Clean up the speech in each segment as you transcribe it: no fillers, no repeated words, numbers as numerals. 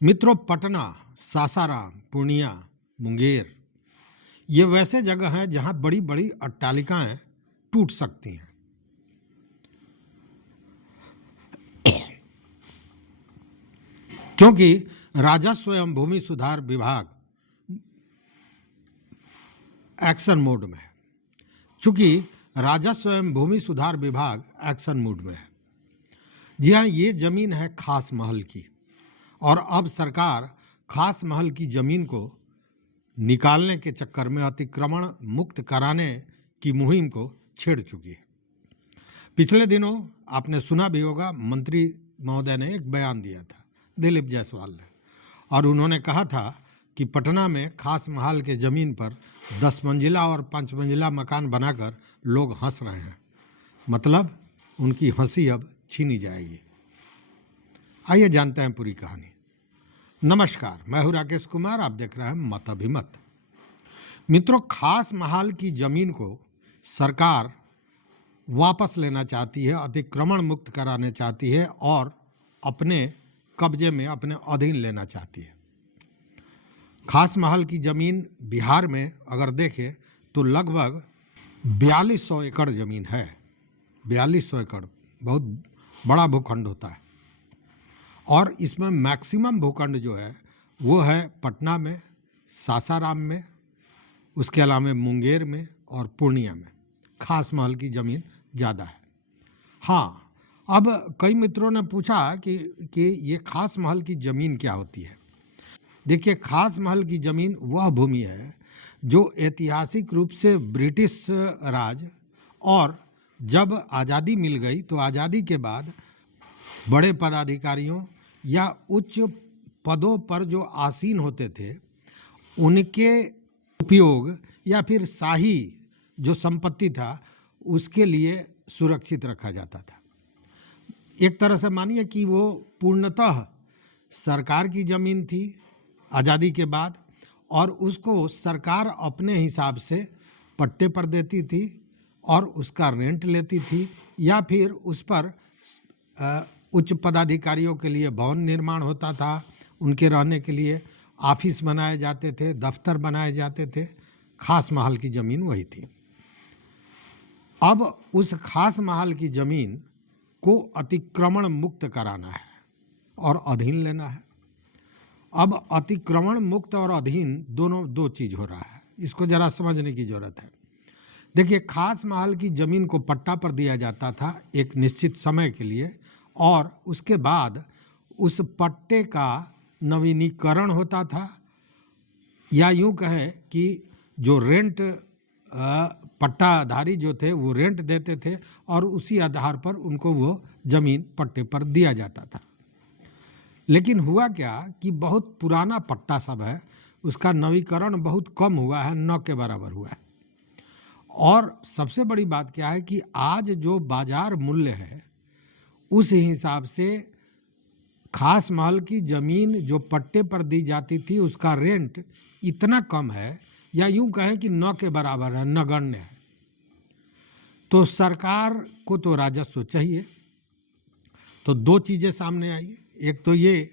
मित्रों, पटना, सासाराम, पूर्णिया, मुंगेर ये वैसे जगह हैं जहां बड़ी बड़ी अट्टालिकाएं टूट सकती हैं। क्योंकि राजस्व एवं भूमि सुधार विभाग एक्शन मोड में है। चूंकि राजस्व एवं भूमि सुधार विभाग एक्शन मोड में है। जी हाँ, ये जमीन है खास महल की, और अब सरकार खास महल की जमीन को निकालने के चक्कर में अतिक्रमण मुक्त कराने की मुहिम को छेड़ चुकी है। पिछले दिनों आपने सुना भी होगा, मंत्री महोदय ने एक बयान दिया था, दिलीप जायसवाल ने, और उन्होंने कहा था कि पटना में खास महल के जमीन पर 10 मंजिला और 5 मंजिला मकान बनाकर लोग हंस रहे हैं। मतलब उनकी हंसी अब छीनी जाएगी। आइए जानते हैं पूरी कहानी। नमस्कार, मैं हूं राकेश कुमार, आप देख रहे हैं मत अभिमत। मित्रों, खास महल की जमीन को सरकार वापस लेना चाहती है, अतिक्रमण मुक्त कराना चाहती है और अपने कब्जे में, अपने अधीन लेना चाहती है। खास महल की जमीन बिहार में अगर देखें तो लगभग 4200 एकड़ जमीन है। 4200 एकड़ बहुत बड़ा भूखंड होता है, और इसमें मैक्सिमम भूखंड जो है वो है पटना में, सासाराम में, उसके अलावा मुंगेर में और पूर्णिया में खास महल की ज़मीन ज़्यादा है। हाँ, अब कई मित्रों ने पूछा कि ये खास महल की ज़मीन क्या होती है। देखिए, खास महल की ज़मीन वह भूमि है जो ऐतिहासिक रूप से ब्रिटिश राज और जब आज़ादी मिल गई तो आज़ादी के बाद बड़े पदाधिकारियों या उच्च पदों पर जो आसीन होते थे उनके उपयोग या फिर शाही जो संपत्ति था उसके लिए सुरक्षित रखा जाता था। एक तरह से मानिए कि वो पूर्णतः सरकार की ज़मीन थी आज़ादी के बाद, और उसको सरकार अपने हिसाब से पट्टे पर देती थी और उसका रेंट लेती थी, या फिर उस पर उच्च पदाधिकारियों के लिए भवन निर्माण होता था, उनके रहने के लिए ऑफिस बनाए जाते थे, दफ्तर बनाए जाते थे। खास महल की ज़मीन वही थी। अब उस खास महल की ज़मीन को अतिक्रमण मुक्त कराना है और अधीन लेना है। अब अतिक्रमण मुक्त और अधीन दोनों दो चीज़ हो रहा है, इसको ज़रा समझने की ज़रूरत है। देखिए, खास महल की ज़मीन को पट्टा पर दिया जाता था एक निश्चित समय के लिए, और उसके बाद उस पट्टे का नवीनीकरण होता था, या यूं कहें कि जो रेंट पट्टाधारी जो थे वो रेंट देते थे और उसी आधार पर उनको वो ज़मीन पट्टे पर दिया जाता था। लेकिन हुआ क्या कि बहुत पुराना पट्टा सब है, उसका नवीकरण बहुत कम हुआ है, 9 के बराबर हुआ है। और सबसे बड़ी बात क्या है कि आज जो बाजार मूल्य है उस हिसाब से खास महल की ज़मीन जो पट्टे पर दी जाती थी उसका रेंट इतना कम है, या यूं कहें कि 9 के बराबर है, नगण्य है। तो सरकार को तो राजस्व चाहिए, तो दो चीज़ें सामने आई। एक तो ये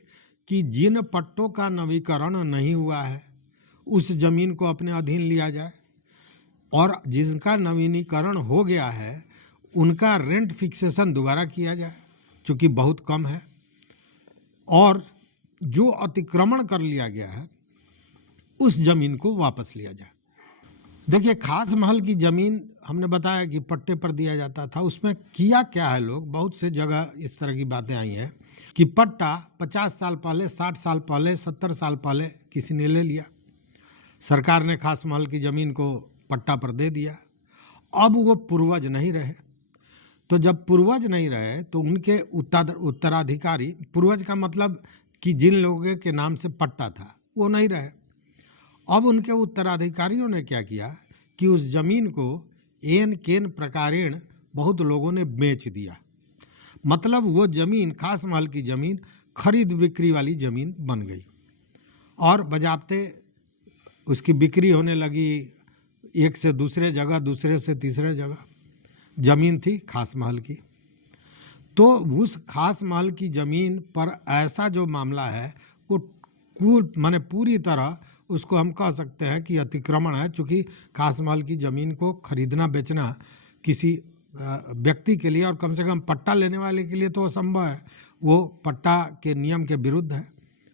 कि जिन पट्टों का नवीकरण नहीं हुआ है उस ज़मीन को अपने अधीन लिया जाए, और जिनका नवीनीकरण हो गया है उनका रेंट फिक्सेशन दोबारा किया जाए, चूँकि बहुत कम है, और जो अतिक्रमण कर लिया गया है उस ज़मीन को वापस लिया जाए। देखिए, खास महल की ज़मीन हमने बताया कि पट्टे पर दिया जाता था। उसमें किया क्या है लोग, बहुत से जगह इस तरह की बातें आई हैं कि पट्टा 50 साल पहले, 60 साल पहले, 70 साल पहले किसी ने ले लिया, सरकार ने खास महल की ज़मीन को पट्टा पर दे दिया। अब वो पूर्वज नहीं रहे, तो जब पूर्वज नहीं रहे तो उनके उत्तराधिकारी, पूर्वज का मतलब कि जिन लोगों के नाम से पट्टा था वो नहीं रहे। अब उनके उत्तराधिकारियों ने क्या किया कि उस ज़मीन को एन केन प्रकारेण बहुत लोगों ने बेच दिया। मतलब वो ज़मीन, खास महल की ज़मीन खरीद बिक्री वाली ज़मीन बन गई, और बजाते उसकी बिक्री होने लगी, एक से दूसरे जगह, दूसरे से तीसरे जगह ज़मीन थी खास महल की। तो उस खास महल की ज़मीन पर ऐसा जो मामला है वो माने पूरी तरह उसको हम कह सकते हैं कि अतिक्रमण है, चूँकि खास महल की ज़मीन को खरीदना बेचना किसी व्यक्ति के लिए और कम से कम पट्टा लेने वाले के लिए तो असंभव है। वो पट्टा के नियम के विरुद्ध है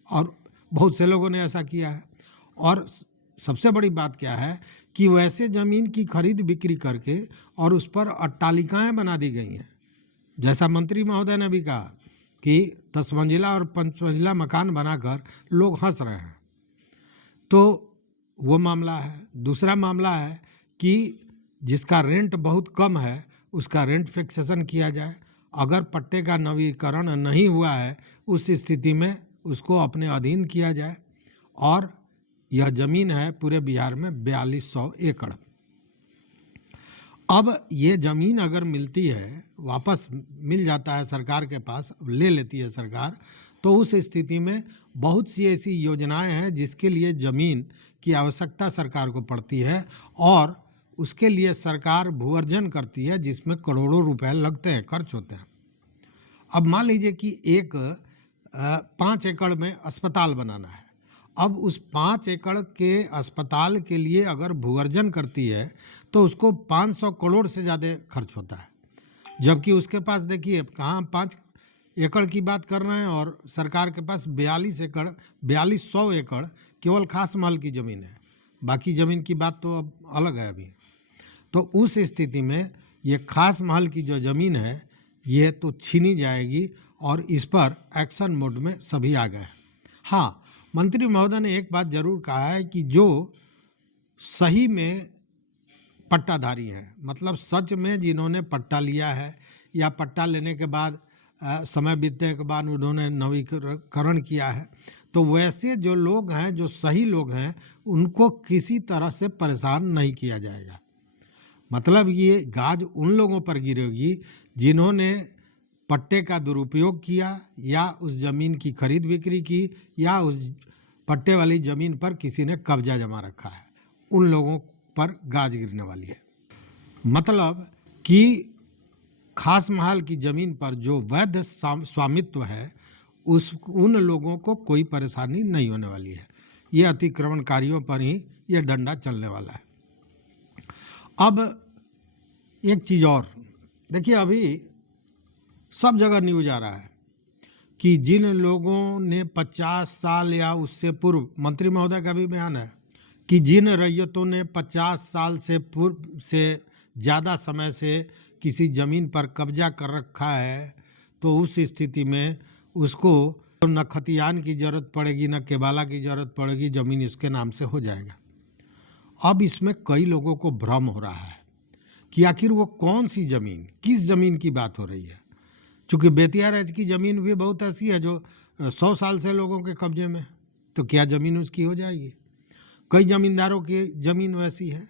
और बहुत से लोगों ने ऐसा किया है। और सबसे बड़ी बात क्या है कि वैसे ज़मीन की खरीद बिक्री करके और उस पर अट्टालिकाएँ बना दी गई हैं। जैसा मंत्री महोदय ने भी कहा कि 10 मंजिला और 5 मंजिला मकान बनाकर लोग हंस रहे हैं। तो वो मामला है। दूसरा मामला है कि जिसका रेंट बहुत कम है उसका रेंट फिक्सेशन किया जाए। अगर पट्टे का नवीकरण नहीं हुआ है उस स्थिति में उसको अपने अधीन किया जाए। और यह ज़मीन है पूरे बिहार में 4200 एकड़। अब ये ज़मीन अगर मिलती है, वापस मिल जाता है सरकार के पास, ले लेती है सरकार, तो उस स्थिति में बहुत सी ऐसी योजनाएं हैं जिसके लिए ज़मीन की आवश्यकता सरकार को पड़ती है और उसके लिए सरकार भू अर्जन करती है जिसमें करोड़ों रुपए लगते हैं, खर्च होते हैं। अब मान लीजिए कि एक 5 एकड़ में अस्पताल बनाना है। अब उस 5 एकड़ के अस्पताल के लिए अगर भू अर्जन करती है तो उसको 500 करोड़ से ज़्यादा खर्च होता है, जबकि उसके पास देखिए कहाँ 5 एकड़ की बात कर रहे हैं और सरकार के पास 4200 एकड़ केवल खास महल की ज़मीन है। बाकी ज़मीन की बात तो अब अलग है अभी। तो उस स्थिति में ये खास महल की जो ज़मीन है ये तो छीनी जाएगी और इस पर एक्शन मोड में सभी आ गए हैं। हाँ, मंत्री महोदय ने एक बात जरूर कहा है कि जो सही में पट्टाधारी हैं, मतलब सच में जिन्होंने पट्टा लिया है या पट्टा लेने के बाद समय बीतने के बाद उन्होंने नवीकरण किया है, तो वैसे जो लोग हैं, जो सही लोग हैं, उनको किसी तरह से परेशान नहीं किया जाएगा। मतलब ये गाज उन लोगों पर गिरेगी जिन्होंने पट्टे का दुरुपयोग किया या उस ज़मीन की खरीद बिक्री की या उस पट्टे वाली ज़मीन पर किसी ने कब्जा जमा रखा है, उन लोगों पर गाज गिरने वाली है। मतलब कि खास महल की ज़मीन पर जो वैध स्वामित्व है उन लोगों को कोई परेशानी नहीं होने वाली है। ये अतिक्रमणकारियों पर ही ये डंडा चलने वाला है। अब एक चीज़ और देखिए, अभी सब जगह न्यूज आ रहा है कि जिन लोगों ने 50 साल या उससे पूर्व, मंत्री महोदय का भी बयान है कि जिन रैयतों ने 50 साल से पूर्व से ज़्यादा समय से किसी ज़मीन पर कब्जा कर रखा है तो उस स्थिति में उसको न खतियान की ज़रूरत पड़ेगी न केबाला की ज़रूरत पड़ेगी, ज़मीन इसके नाम से हो जाएगा। अब इसमें कई लोगों को भ्रम हो रहा है कि आखिर वो कौन सी ज़मीन, किस ज़मीन की बात हो रही है। चूँकि बेतिया रेंज की ज़मीन भी बहुत ऐसी है जो 100 साल से लोगों के कब्जे में है, तो क्या ज़मीन उसकी हो जाएगी। कई ज़मींदारों की ज़मीन वैसी है,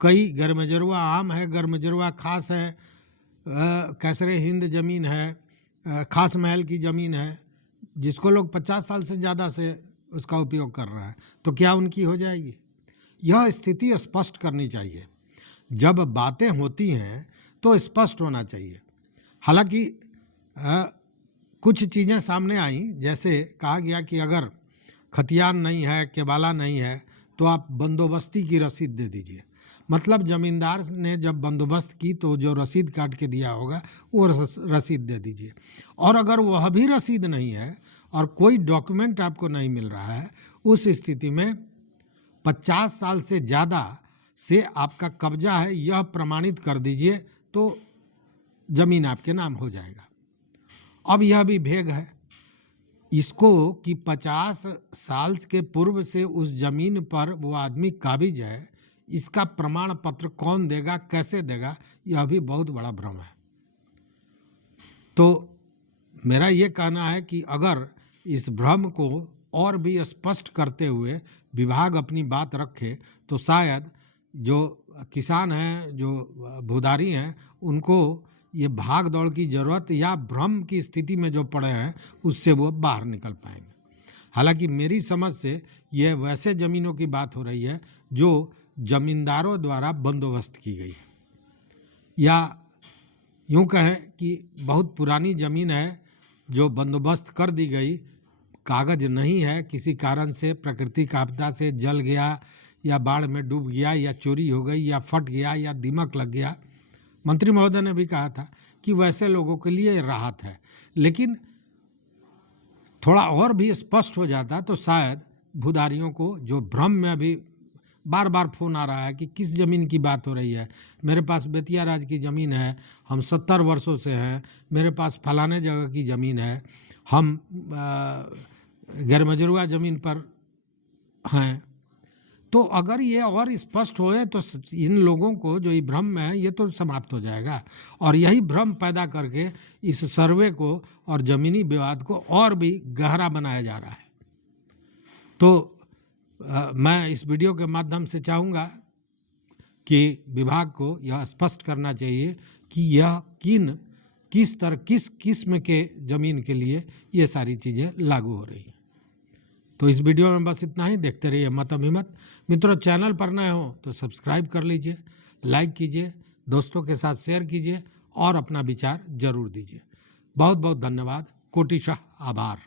कई गरमजरुआ आम है, गरमजरुआ खास है, कैसरे हिंद ज़मीन है, खास महल की ज़मीन है जिसको लोग 50 साल से ज़्यादा से उसका उपयोग कर रहा है, तो क्या उनकी हो जाएगी। यह स्थिति स्पष्ट करनी चाहिए। जब बातें होती हैं तो स्पष्ट होना चाहिए। हालांकि कुछ चीज़ें सामने आई, जैसे कहा गया कि अगर खतियान नहीं है, केबाला नहीं है, तो आप बंदोबस्ती की रसीद दे दीजिए। मतलब ज़मींदार ने जब बंदोबस्त की तो जो रसीद काट के दिया होगा वो रसीद दे दीजिए। और अगर वह भी रसीद नहीं है और कोई डॉक्यूमेंट आपको नहीं मिल रहा है, उस स्थिति में 50 साल से ज़्यादा से आपका कब्जा है यह प्रमाणित कर दीजिए तो ज़मीन आपके नाम हो जाएगा। अब यह भी भेग है इसको कि 50 साल के पूर्व से उस ज़मीन पर वो आदमी काबिज है, इसका प्रमाण पत्र कौन देगा, कैसे देगा, यह भी बहुत बड़ा भ्रम है। तो मेरा ये कहना है कि अगर इस भ्रम को और भी स्पष्ट करते हुए विभाग अपनी बात रखे तो शायद जो किसान हैं, जो भूधारी हैं, उनको ये भाग दौड़ की ज़रूरत या भ्रम की स्थिति में जो पड़े हैं उससे वो बाहर निकल पाएंगे। हालांकि मेरी समझ से ये वैसे ज़मीनों की बात हो रही है जो ज़मींदारों द्वारा बंदोबस्त की गई है, या यूँ कहें कि बहुत पुरानी ज़मीन है जो बंदोबस्त कर दी गई कागज नहीं है, किसी कारण से प्राकृतिक आपदा से जल गया या बाढ़ में डूब गया या चोरी हो गई या फट गया या दीमक लग गया, मंत्री महोदय ने भी कहा था कि वैसे लोगों के लिए राहत है। लेकिन थोड़ा और भी स्पष्ट हो जाता तो शायद भूधारियों को, जो भ्रम में अभी बार बार फोन आ रहा है कि किस ज़मीन की बात हो रही है, मेरे पास बेतिया राज की ज़मीन है, हम 70 वर्षों से हैं, मेरे पास फलाने जगह की ज़मीन है, हम गैर मजरूआ ज़मीन पर हैं। तो अगर ये और स्पष्ट होए तो इन लोगों को जो ये भ्रम में है ये तो समाप्त हो जाएगा, और यही भ्रम पैदा करके इस सर्वे को और ज़मीनी विवाद को और भी गहरा बनाया जा रहा है। तो मैं इस वीडियो के माध्यम से चाहूँगा कि विभाग को यह स्पष्ट करना चाहिए कि यह किस किस्म के ज़मीन के लिए ये सारी चीज़ें लागू हो रही हैं। तो इस वीडियो में बस इतना ही। देखते रहिए मत अभिमत। मित्रों, चैनल पर नए हो तो सब्सक्राइब कर लीजिए, लाइक कीजिए, दोस्तों के साथ शेयर कीजिए और अपना विचार जरूर दीजिए। बहुत बहुत धन्यवाद। कोटिशः आभार।